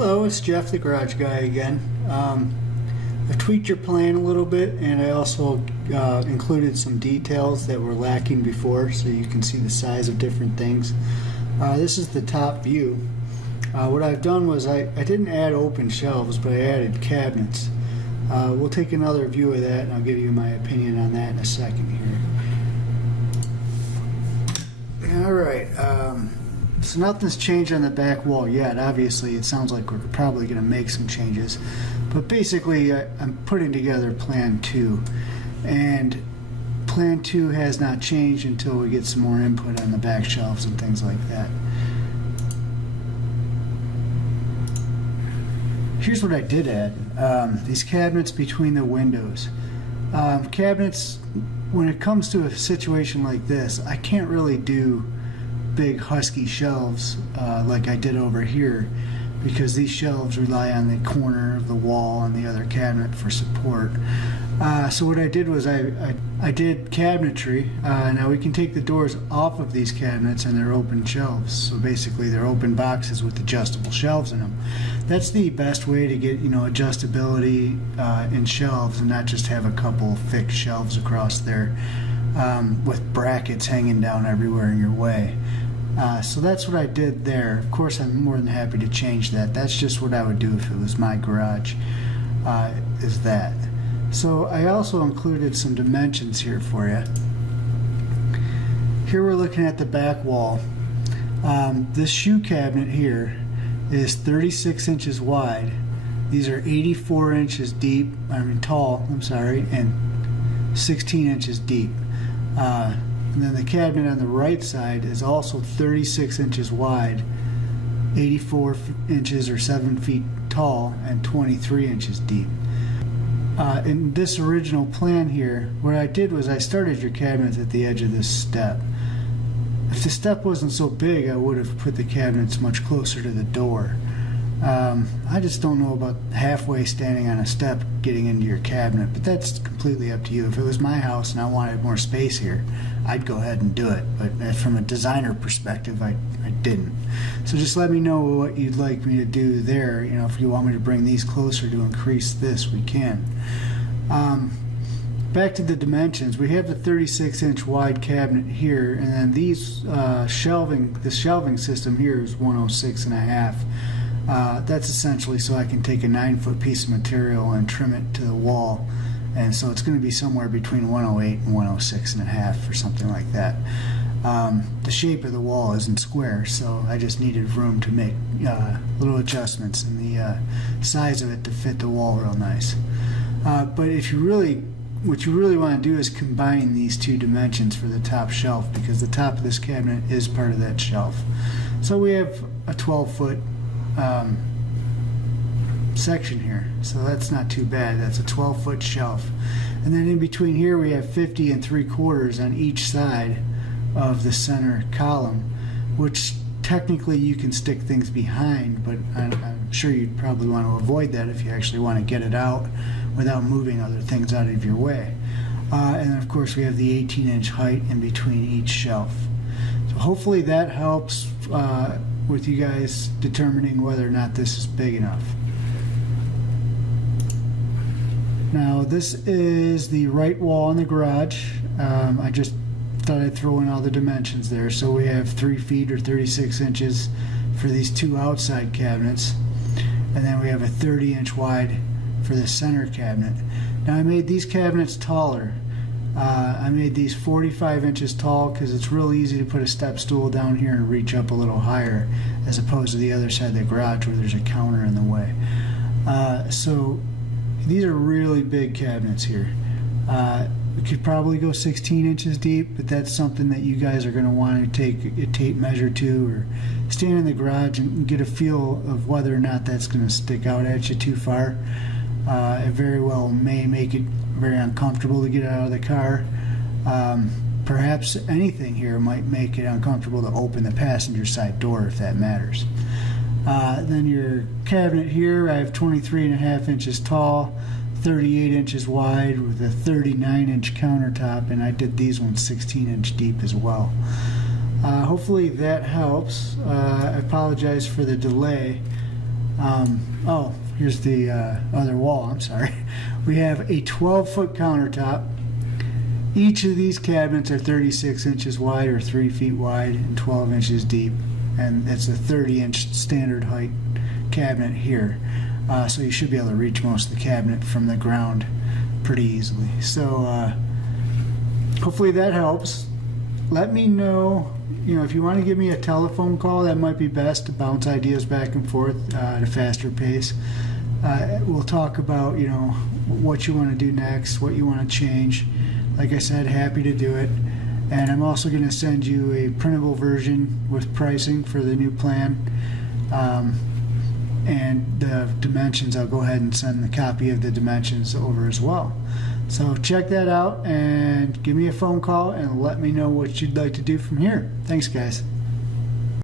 Hello, it's Jeff, the garage guy again. I tweaked your plan a little bit, and I also included some details that were lacking before, so you can see the size of different things. This is the top view. What I've done was I didn't add open shelves, but I added cabinets. We'll take another view of that, and I'll give you my opinion on that in a second here. All right. So nothing's changed on the back wall yet. Obviously, it sounds like we're probably going to make some changes. But basically, I'm putting together Plan 2. And Plan 2 has not changed until we get some more input on the back shelves and things like that. Here's what I did add. These cabinets between the windows. Cabinets, when it comes to a situation like this, I can't really do big husky shelves like I did over here, because these shelves rely on the corner of the wall on the other cabinet for support. So what I did was I did cabinetry. Now we can take the doors off of these cabinets and they're open shelves. So basically they're open boxes with adjustable shelves in them. That's the best way to get, adjustability in shelves and not just have a couple fixed shelves across there with brackets hanging down everywhere in your way. So that's what I did there. Of course, I'm more than happy to change that. That's just what I would do if it was my garage, is that. So I also included some dimensions here for you. Here we're looking at the back wall. This shoe cabinet here is 36 inches wide. These are 84 inches tall, and 16 inches deep. And then the cabinet on the right side is also 36 inches wide, 84 inches or 7 feet tall, and 23 inches deep. In this original plan here, what I did was I started your cabinets at the edge of this step. If the step wasn't so big, I would have put the cabinets much closer to the door. I just don't know about halfway standing on a step getting into your cabinet, but that's completely up to you. If it was my house and I wanted more space here, I'd go ahead and do it, but from a designer perspective, I didn't. So just let me know what you'd like me to do there. If you want me to bring these closer to increase this, we can. Back to the dimensions, we have the 36-inch wide cabinet here, and then these the shelving system here is 106.5. That's essentially so I can take a 9-foot piece of material and trim it to the wall, and so it's going to be somewhere between 108 and 106.5 or something like that. The shape of the wall isn't square, so I just needed room to make little adjustments in the size of it to fit the wall real nice. But what you really want to do is combine these two dimensions for the top shelf, because the top of this cabinet is part of that shelf. So we have a 12-foot section here, so that's not too bad. That's a 12-foot shelf, and then in between here we have 50 3/4 on each side of the center column, which technically you can stick things behind, but I'm sure you'd probably want to avoid that if you actually want to get it out without moving other things out of your way. And then of course we have the 18-inch height in between each shelf. So hopefully that helps with you guys determining whether or not this is big enough. Now this is the right wall in the garage. I just thought I'd throw in all the dimensions there. So we have 3 feet or 36 inches for these two outside cabinets, and then we have a 30-inch wide for the center cabinet. Now I made these cabinets taller. I made these 45 inches tall because it's real easy to put a step stool down here and reach up a little higher, as opposed to the other side of the garage where there's a counter in the way. So these are really big cabinets here. We could probably go 16 inches deep, but that's something that you guys are going to want to take a tape measure to, or stand in the garage and get a feel of whether or not that's going to stick out at you too far. It very well may make it very uncomfortable to get out of the car. Perhaps anything here might make it uncomfortable to open the passenger side door, if that matters. Then your cabinet here, I have 23.5 inches tall, 38 inches wide with a 39-inch countertop, and I did these ones 16-inch deep as well. Hopefully that helps. I apologize for the delay. Oh, here's the other wall, I'm sorry. We have a 12-foot countertop. Each of these cabinets are 36 inches wide or 3 feet wide and 12 inches deep. And it's a 30-inch standard height cabinet here. So you should be able to reach most of the cabinet from the ground pretty easily. So hopefully that helps. Let me know, if you want to give me a telephone call, that might be best to bounce ideas back and forth at a faster pace. We'll talk about, what you want to do next, what you want to change. Like I said, happy to do it. And I'm also going to send you a printable version with pricing for the new plan. And the dimensions, I'll go ahead and send the copy of the dimensions over as well. So check that out and give me a phone call and let me know what you'd like to do from here. Thanks, guys.